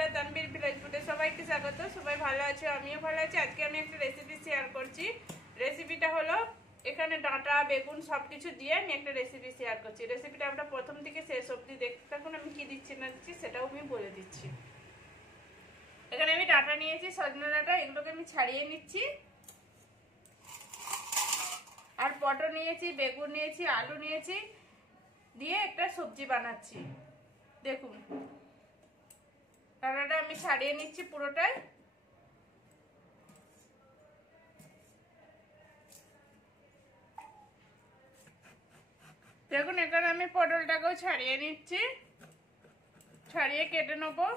বন্ধুরা, তানভীর ভিলেজ ফুডে সবাইকে স্বাগত। সবাই ভালো আছে, আমিও ভালো আছি। আজকে আমি একটা রেসিপি শেয়ার করছি। রেসিপিটা হলো এখানে ডাঁটা বেগুন সব কিছু দিয়ে আমি একটা রেসিপি শেয়ার করছি। রেসিপিটা আমরা প্রথম থেকে শেষ অবধি দেখতে থাকুন। আমি কি দিচ্ছি না দিচ্ছি সেটাও আমি বলে দিচ্ছি। এখানে আমি ডাঁটা নিয়েছি, সজনে ডাঁটা, এগুলোকে আমি ছাড়িয়ে নিচ্ছি। আর পটল নিয়েছি, বেগুন নিয়েছি, আলু নিয়েছি, দিয়ে একটা সবজি বানাচ্ছি। দেখুন ডাঁটাটা আমি ছাড়িয়ে নিচ্ছি পুরোটাই। দেখুন এখানে আমি পটলটাকেও ছাড়িয়ে নিচ্ছি, ছাড়িয়ে কেটে নেবো।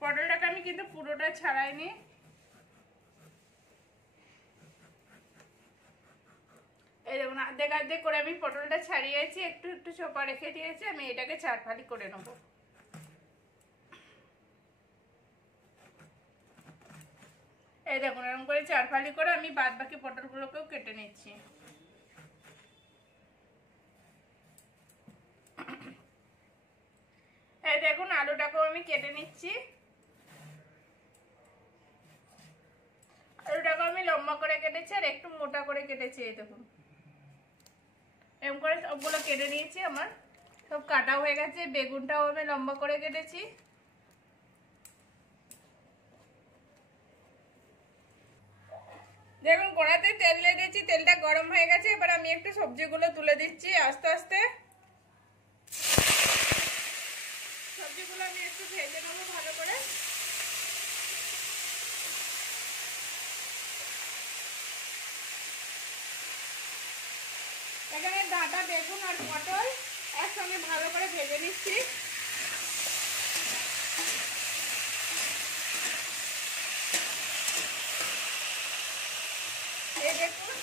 পটলটাকে আমি কিন্তু পুরোটা ছাড়াইনি। এই দেখুন আর্ধেক আর্ধেক করে আমি পটলটা ছাড়িয়েছি, একটু একটু চোপা রেখে দিয়েছি। আমি এটাকে চার ফালি করে নেবো। এই দেখুন এরকম করে চার ফালি করে আমি বাদ বাকি পটলগুলোকেও কেটে নিচ্ছি। এই দেখুন আলুটাকেও আমি কেটে নিচ্ছি। আলুটাকে আমি লম্বা করে কেটেছি আর একটু মোটা করে কেটেছি। এই দেখুন এরকম করে সবগুলো কেটে নিয়েছি, আমার সব কাটা হয়ে গেছে। বেগুনটাও আমি লম্বা করে কেটেছি। দেখুন কড়াতে তেল দিয়ে দিচ্ছি, তেলটা গরম হয়ে গেছে। এবার আমি একটু সবজিগুলো তুলে দিচ্ছি আস্তে আস্তে। সবজিগুলো আমি একটু ভেজে নেবো ভালো করে। এখানে ডাঁটা বেগুন আর পটল একসঙ্গে ভালো করে ভেজে নিচ্ছি। এই দেখুন,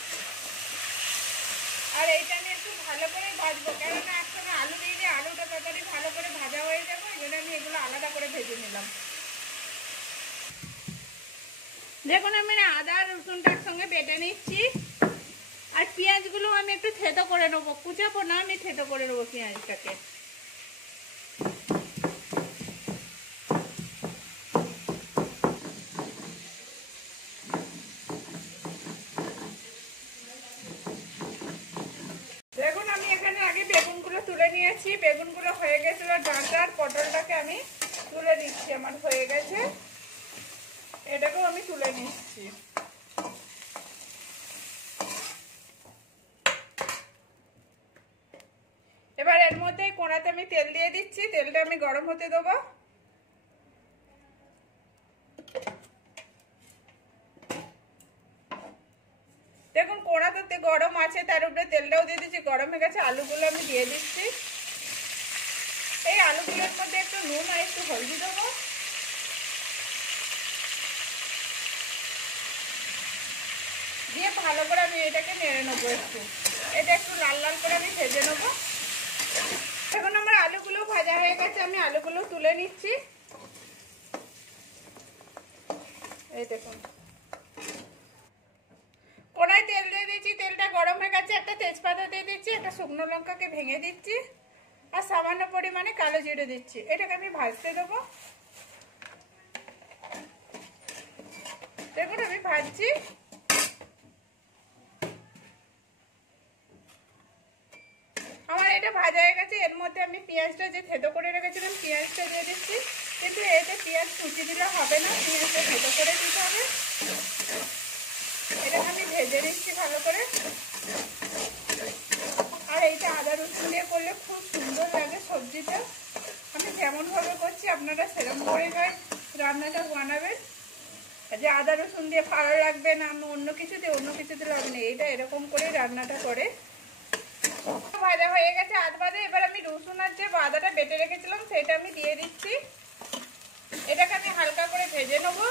আর এইটা আমি একটু ভালো করে ভাজবো, কেননা একসঙ্গে আলু দিয়ে দিয়ে আলুটা তরকারি ভালো করে ভাজা হয়ে যাবে। এই জন্য আমি এগুলো আলাদা করে ভেজে নিলাম। দেখুন আমি আদা রসুনটা একসঙ্গে বেটে নিচ্ছি। আর পেঁয়াজগুলো আমি একটু থেতো করে নেবো, কুচাবো না, আমি থেতো করে নেবো পেঁয়াজটাকে। দেখুন আমি এখানে আগে বেগুনগুলো তুলে নিয়েছি। বেগুনগুলো হয়ে গেছিল, ডাঁটা আর পটলটাকে আমি তুলে দিচ্ছি। আমার হয়ে গেছে, এটাকেও আমি তুলে নিচ্ছি। এবার এর মধ্যে কড়াতে আমি তেল দিয়ে দিচ্ছি, তেলটা আমি গরম হতে দেবো। দেখুন কড়াতে গরম আছে, তার উপরে তেলটাও দিয়ে দিচ্ছি, গরম হয়ে গেছে। আলুগুলো আমি দিয়ে দিচ্ছি। এই আলুগুলোর মধ্যে একটু নুন আর একটু হলদি দেবো। দিয়ে ভালো করে আমি এটাকে নেড়ে নেবো। এটা একটু লাল লাল করে আমি ভেজে নেবো। এখন আমার আলুগুলো ভাজা হয়ে গেছে, আমি আলুগুলো তুলে নিচ্ছি। এই দেখুন কড়াই তেল দিয়ে দিচ্ছি, তেলটা গরম হয়ে গেছে। একটা তেজপাতা দিয়ে দিচ্ছি, একটা শুকনো লঙ্কাকে ভেঙে দিচ্ছি, আর সামান্য পরিমাণে কালো জিরে দিচ্ছি। এটাকে আমি ভাজতে দেবো। দেখুন আমি ভাজছি। আমার এটা ভাজা হয়ে গেছে। এর মধ্যে আমি পেঁয়াজটা যে থেতো করে রেখেছিলাম পেঁয়াজটা দিয়ে দিচ্ছি। কিন্তু এতে পেঁয়াজ কুচি দিলে হবে না, পেঁয়াজটা থেতো করে দিতে হবে। এটাকে আমি ভেজে নিচ্ছি ভালো করে। আর এইটা আদা রসুন দিয়ে করলে খুব সুন্দর লাগে সবজিটা। আমি যেমনভাবে করছি আপনারা সেরকম করে রান্নাটা বানাবেন। যে আদা রসুন দিয়ে ভালো লাগবে না, আমি অন্য কিছু দিলে হবে না। এইটা এরকম করে রান্নাটা করে। ভাজা হয়ে গেছে আধ ভাজা। এবার আমি রসুন আর যে আদাটা বেটে রেখেছিলাম সেটা আমি দিয়ে দিচ্ছি। এটাকে আমি হালকা করে ভেজে নেবো।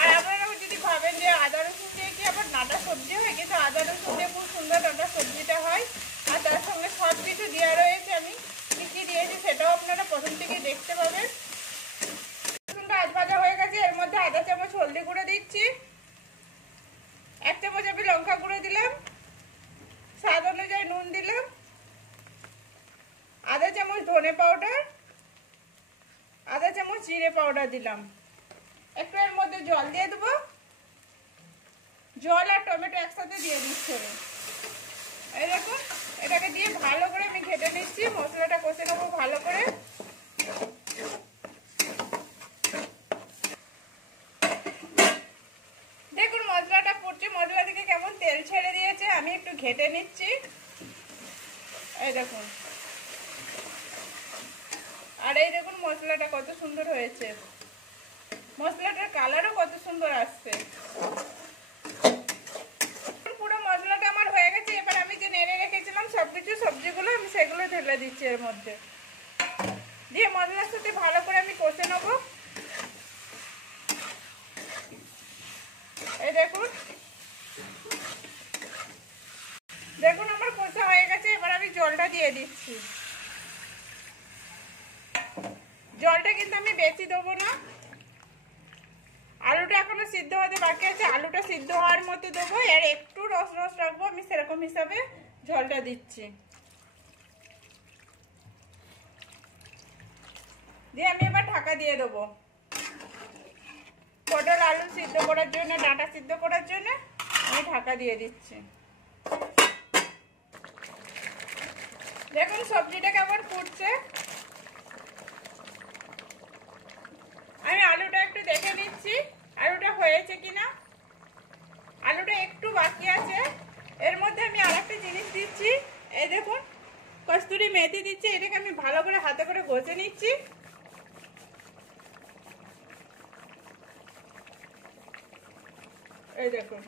আর আপনারাও যদি ভাবেন যে আদা রসুন দিয়ে কি আবার ডাঁটা সবজি হয়, কিন্তু আদা রসুন দিয়ে খুব সুন্দর ডাঁটা সবজিটা হয়। আর তার সঙ্গে সব কিছু দেওয়া রয়েছে, আমি কী কী দিয়েছি সেটাও আপনারা প্রথম থেকে দেখতে পাবেন। রসুনটা আধ ভাজা হয়ে গেছে। এর মধ্যে আধা চামচ হলদি গুঁড়ো দিচ্ছি, 1 চামচ আমি লঙ্কা গুঁড়ো দিলাম, স্বাদ অনুযায়ী নুন দিলাম, আধা চামচ ধনে পাউডার, জিরে পাউডার দিলাম। একটু এর মধ্যে জল দিয়ে দেবো। জল আর টমেটো একসাথে দিয়ে দিচ্ছি। এই দেখুন, এটাকে দিয়ে ভালো করে আমি ঘেটে নিচ্ছি। মশলাটা কষে নেবো ভালো করে। দেখুন মশলাটা ফুটছে, মশলা থেকে কেমন তেল ছেড়ে দিয়েছে। আমি একটু ঘেটে নিচ্ছি। এই দেখুন, আর এই দেখুন মশলাটা কত সুন্দর হয়েছে। মশলাটার কালারও কত সুন্দর আসছে। পুরো মশলাটা আমার হয়ে গেছে। এবার আমি যে নেড়ে রেখেছিলাম সবজিগুলো আমি সেগুলো ঢেলে দিচ্ছি এর মধ্যে দিয়ে মশলার সাথে ভালো করে আমি কষে নেবো। এই দেখুন, দেখুন আমার কষা হয়ে গেছে। এবার আমি জলটা দিয়ে দিচ্ছি। জলটা কিন্তু আমি বেশি দেবো না। আলুটা এখনো সিদ্ধ হতে বাকি আছে। আলুটা সিদ্ধ হওয়ার মতো দেবো, আর একটু রস রস রাখবো। আমি সেরকম হিসাবে জলটা দিচ্ছি। দিয়ে আমি এবার ঢাকা দিয়ে দেবো। পটল আলু সিদ্ধ করার জন্য, ডাঁটা সিদ্ধ করার জন্য আমি ঢাকা দিয়ে দিচ্ছি। দেখুন সবজিটা কেমন ফুটছে। আমি আলুটা একটু দেখে নিচ্ছি আলুটা হয়েছে কিনা। আলুটা একটু বাকি আছে। এর মধ্যে আমি আরেকটা জিনিস দিচ্ছি। এই দেখুন কস্তুরি মেথি দিচ্ছি। এটাকে আমি ভালো করে হাতে করে ঘষে নিচ্ছি। এই দেখুন,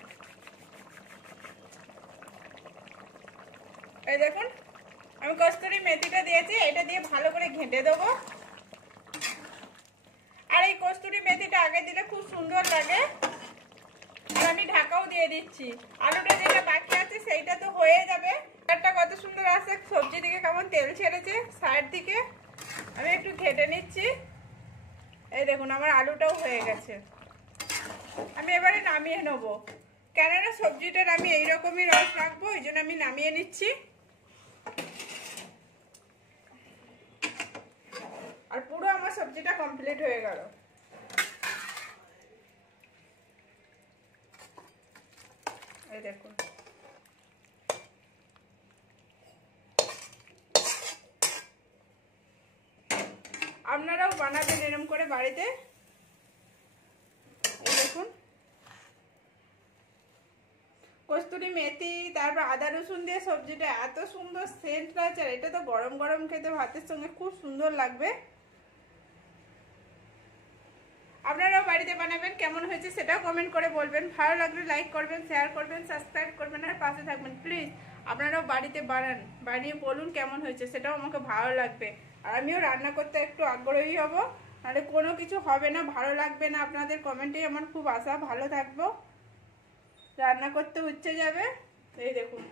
এই দেখুন আমি কস্তুরি মেথিটা দিয়েছি। এটা দিয়ে ভালো করে ঘেঁটে দেবো। আর এই কস্তুরি মেথিটা আগে দিলে খুব সুন্দর লাগে। আর আমি ঢাকাও দিয়ে দিচ্ছি। আলুটা যেটা বাকি আছে সেইটা তো হয়ে যাবে। কালারটা কত সুন্দর আসছে। সবজি থেকে কেমন তেল ছেড়েছে সাইড থেকে। আমি একটু ঘেঁটে নিচ্ছি। এই দেখুন আমার আলুটাও হয়ে গেছে। আমি এবারে নামিয়ে নেবো। কেননা সবজিটার আমি এইরকমই রস রাখবো, ওই জন্য আমি নামিয়ে নিচ্ছি। আর পুরো আমার সবজিটা কমপ্লিট হয়ে গেল। এই দেখুন, আপনারাও বানাবেন এরকম করে বাড়িতে। এই দেখুন কস্তুরি মেথি, তারপর আদা রসুন দিয়ে সবজিটা এত সুন্দর সেন্ট আছে। আর এটা তো গরম গরম খেতে ভাতের সঙ্গে খুব সুন্দর লাগবে। আপনারাও বাড়িতে বানাবেন। কেমন হয়েছে সেটাও কমেন্ট করে বলবেন। ভালো লাগলে লাইক করবেন, শেয়ার করবেন, সাবস্ক্রাইব করবেন আর পাশে থাকবেন প্লিজ। আপনারাও বাড়িতে বানান, বানিয়ে বলুন কেমন হয়েছে, সেটাও আমাকে ভালো লাগবে। আর আমিও রান্না করতে একটু আগ্রহী হব, নাহলে কোনো কিছু হবে না, ভালো লাগবে না। আপনাদের কমেন্টেই আমার খুব আশা। ভালো থাকবো, রান্না করতে উঠে যাবে। এই দেখুন